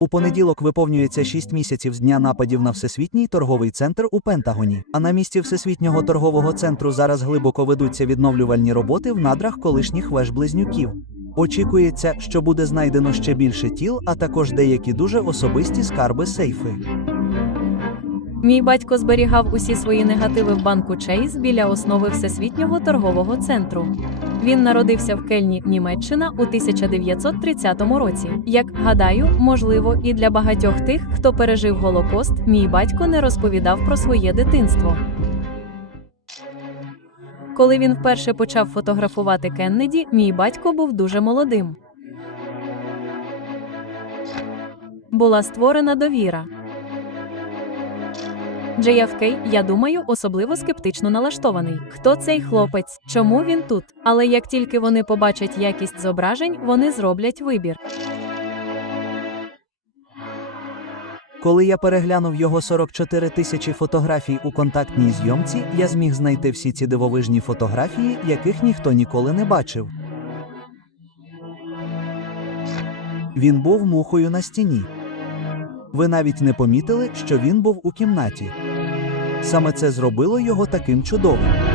У понеділок виповнюється 6 місяців з дня нападів на всесвітній торговий центр у Пентагоні. А на місці всесвітнього торгового центру зараз глибоко ведуться відновлювальні роботи в надрах колишніх веж близнюків. Очікується, що буде знайдено ще більше тіл, а також деякі дуже особисті скарби сейфи. Мій батько зберігав усі свої негативи в банку Чейз біля основи Всесвітнього торгового центру. Він народився в Кельні, Німеччина у 1930 році. Як гадаю, можливо, і для багатьох тих, хто пережив Голокост, мій батько не розповідав про своє дитинство. Коли він вперше почав фотографувати Кеннеді, мій батько був дуже молодим. Була створена довіра. JFK, я думаю, особливо скептично налаштований. Хто цей хлопець? Чому він тут? Але як тільки вони побачать якість зображень, вони зроблять вибір. Коли я переглянув його 44 тисячі фотографій у контактній зйомці, я зміг знайти всі ці дивовижні фотографії, яких ніхто ніколи не бачив. Він був мухою на стіні. Ви навіть не помітили, що він був у кімнаті. Саме це зробило його таким чудовим.